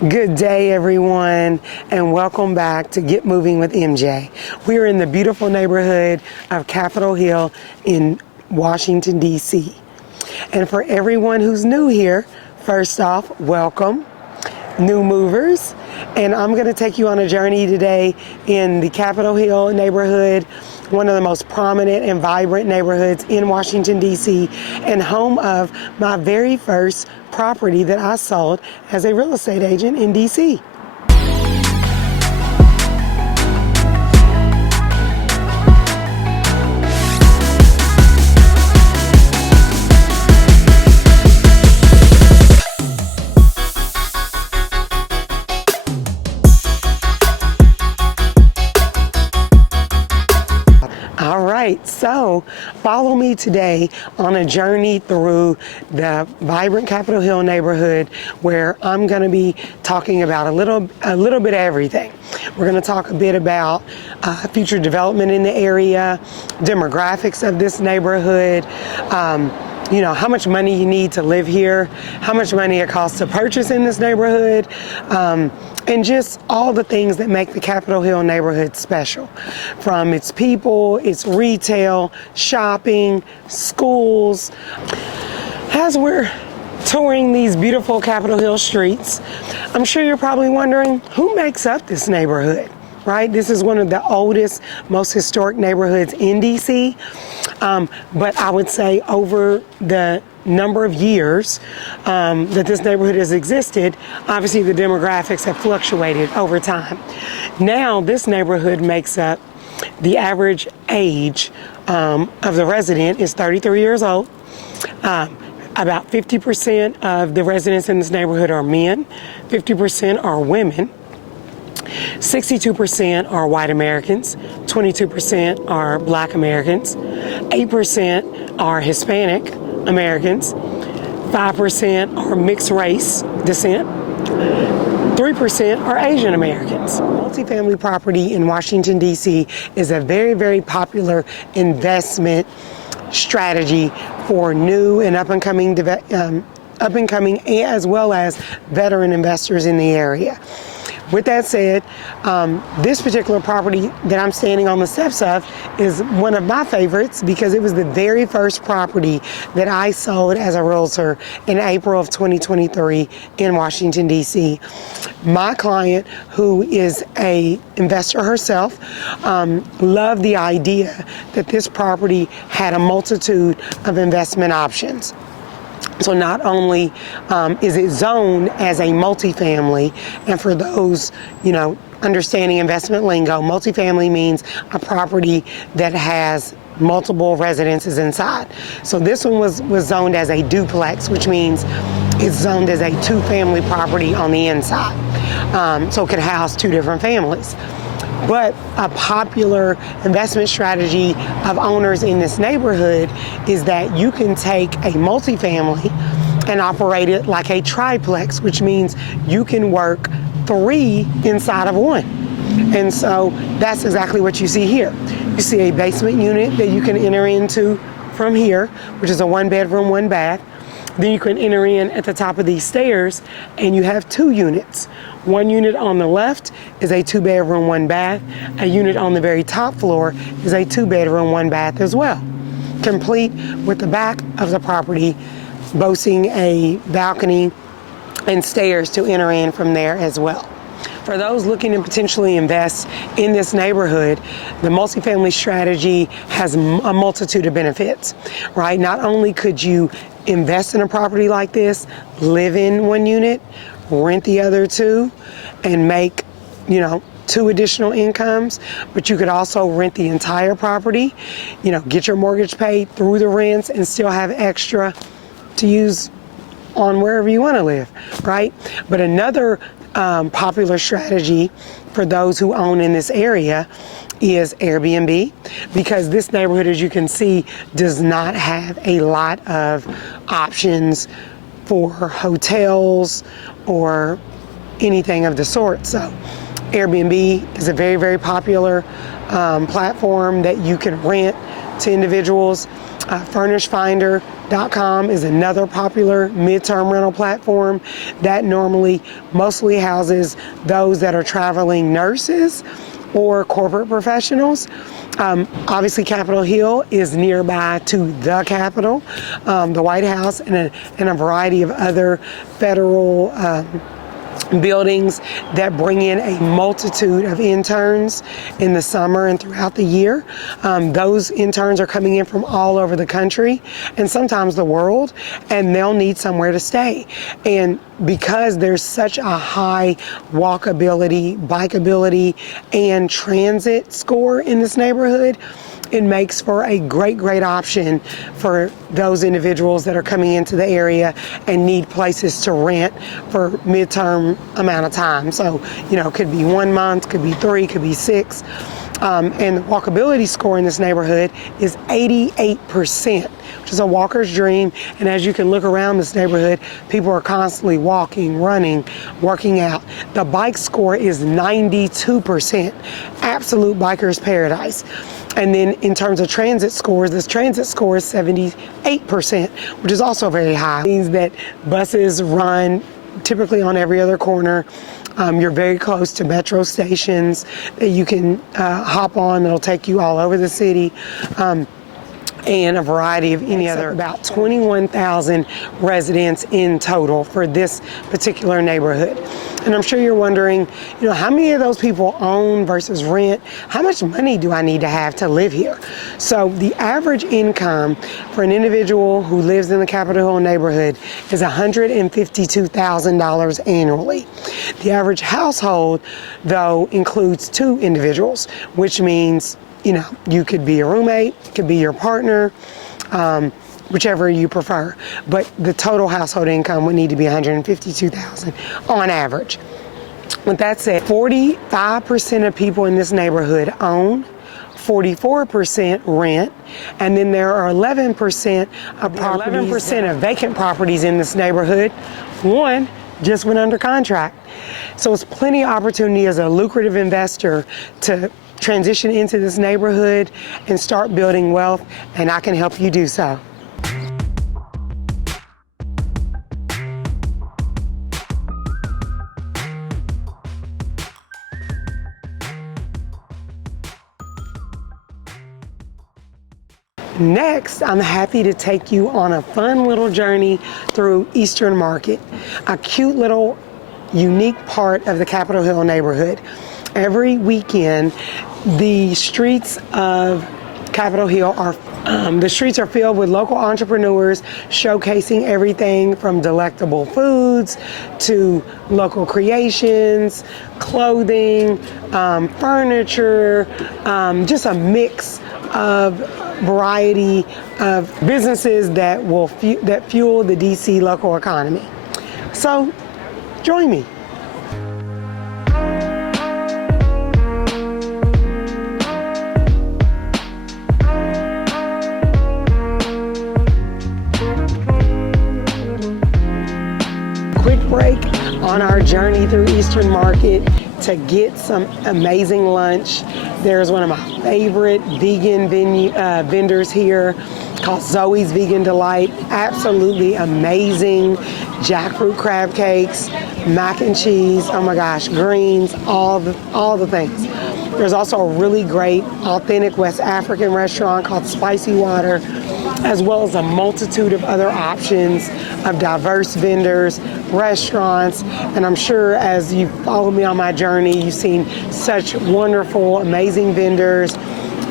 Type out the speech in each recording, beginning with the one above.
Good day, everyone, and welcome back to Get Moving with MJ. We are in the beautiful neighborhood of Capitol Hill in Washington, D.C. And for everyone who's new here, first off, welcome, new movers. And I'm going to take you on a journey today in the Capitol Hill neighborhood, one of the most prominent and vibrant neighborhoods in Washington, D.C., and home of my very first property that I sold as a real estate agent in D.C. All right, so follow me today on a journey through the vibrant Capitol Hill neighborhood where I'm going to be talking about a little bit of everything. We're going to talk a bit about future development in the area, demographics of this neighborhood, how much money you need to live here, how much money it costs to purchase in this neighborhood, and just all the things that make the Capitol Hill neighborhood special, from its people, its retail, shopping, schools. As we're touring these beautiful Capitol Hill streets, I'm sure you're probably wondering who makes up this neighborhood, right? This is one of the oldest, most historic neighborhoods in DC. But I would say over the number of years that this neighborhood has existed, obviously the demographics have fluctuated over time. Now this neighborhood makes up, the average age of the resident is 33 years old. About 50% of the residents in this neighborhood are men, 50% are women. 62% are white Americans, 22% are black Americans, 8% are Hispanic Americans, 5% are mixed race descent, 3% are Asian Americans. Multifamily property in Washington, D.C. is a very, very popular investment strategy for new and up-and-coming as well as veteran investors in the area. With that said, this particular property that I'm standing on the steps of is one of my favorites because it was the very first property that I sold as a realtor in April of 2023 in Washington, D.C. My client, who is an investor herself, loved the idea that this property had a multitude of investment options. So not only is it zoned as a multifamily, and for those, understanding investment lingo, multifamily means a property that has multiple residences inside. So this one was zoned as a duplex, which means it's zoned as a two-family property on the inside. So it could house two different families. But a popular investment strategy of owners in this neighborhood is that you can take a multifamily and operate it like a triplex, which means you can work three inside of one. And so that's exactly what you see here. You see a basement unit that you can enter into from here, which is a one bedroom, one bath. Then you can enter in at the top of these stairs and you have two units. One unit on the left is a two bedroom, one bath. A unit on the very top floor is a two bedroom, one bath as well. Complete with the back of the property boasting a balcony and stairs to enter in from there as well. For those looking to potentially invest in this neighborhood, the multifamily strategy has a multitude of benefits, right? Not only could you invest in a property like this, live in one unit, rent the other two, and make, two additional incomes, but you could also rent the entire property, get your mortgage paid through the rents and still have extra to use on wherever you want to live, right? But another popular strategy for those who own in this area is Airbnb, because this neighborhood, as you can see, does not have a lot of options for hotels or anything of the sort. So Airbnb is a very, very popular platform that you can rent to individuals. Furnish Finder Bikeability.com is another popular midterm rental platform that normally mostly houses those that are traveling nurses or corporate professionals. Obviously, Capitol Hill is nearby to the Capitol, the White House, and a variety of other federal buildings that bring in a multitude of interns in the summer and throughout the year. Those interns are coming in from all over the country and sometimes the world, and they'll need somewhere to stay. And because there's such a high walkability, bikeability, and transit score in this neighborhood, it makes for a great option for those individuals that are coming into the area and need places to rent for midterm amount of time. So, it could be 1 month, could be 3, could be 6. And the walkability score in this neighborhood is 88%, which is a walker's dream. And as you can look around this neighborhood, people are constantly walking, running, working out. The bike score is 92%, absolute biker's paradise. And then in terms of transit scores, this transit score is 78%, which is also very high. It means that buses run typically on every other corner. You're very close to metro stations that you can hop on that'll take you all over the city. And a variety of any other, about 21,000 residents in total for this particular neighborhood. And I'm sure you're wondering, how many of those people own versus rent? How much money do I need to have to live here? So the average income for an individual who lives in the Capitol Hill neighborhood is $152,000 annually. The average household, though, includes 2 individuals, which means you could be a roommate, could be your partner, whichever you prefer. But the total household income would need to be $152,000 on average. With that said, 45% of people in this neighborhood own, 44% rent, and then there are 11% of properties, 11% of vacant properties in this neighborhood. One just went under contract. So it's plenty of opportunity as a lucrative investor to transition into this neighborhood and start building wealth, and I can help you do so. Next, I'm happy to take you on a fun little journey through Eastern Market, a cute little unique part of the Capitol Hill neighborhood. Every weekend, the streets of Capitol Hill are filled with local entrepreneurs showcasing everything from delectable foods to local creations, clothing, furniture, just a mix of variety of businesses that fuel the DC local economy. So, join me. Quick break on our journey through Eastern Market to get some amazing lunch. There's one of my favorite vegan vendors here called Zoe's Vegan Delight. Absolutely amazing jackfruit crab cakes, mac and cheese, oh my gosh, greens, all the things. There's also a really great authentic West African restaurant called Spicy Water, as well as a multitude of other options of diverse vendors, restaurants, and I'm sure as you follow me on my journey, you've seen such wonderful, amazing vendors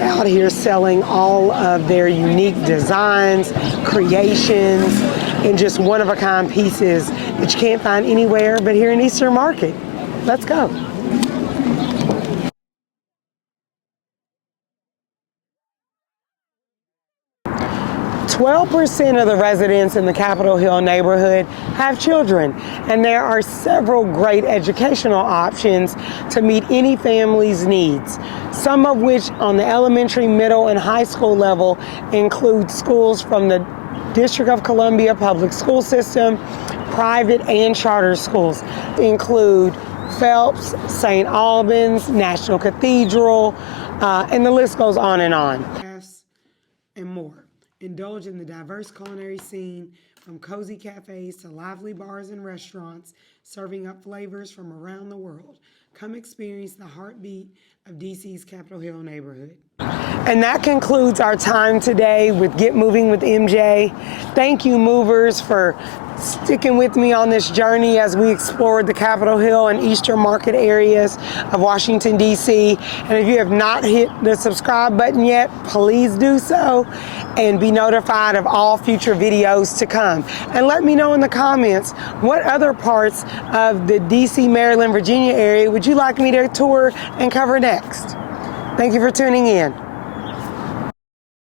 out here selling all of their unique designs, creations, and just one-of-a-kind pieces that you can't find anywhere but here in Eastern Market. Let's go. 12% of the residents in the Capitol Hill neighborhood have children, and there are several great educational options to meet any family's needs, some of which on the elementary, middle, and high school level include schools from the District of Columbia public school system, private and charter schools include Phelps, St. Albans, National Cathedral, and the list goes on and on. And more. In Indulge in the diverse culinary scene, from cozy cafes to lively bars and restaurants, serving up flavors from around the world. Come experience the heartbeat of DC's Capitol Hill neighborhood. And that concludes our time today with Get Moving with MJ. Thank you, movers, for sticking with me on this journey as we explored the Capitol Hill and Eastern Market areas of Washington, D.C. And if you have not hit the subscribe button yet, please do so and be notified of all future videos to come. And let me know in the comments, what other parts of the D.C., Maryland, Virginia area would you like me to tour and cover next? Thank you for tuning in.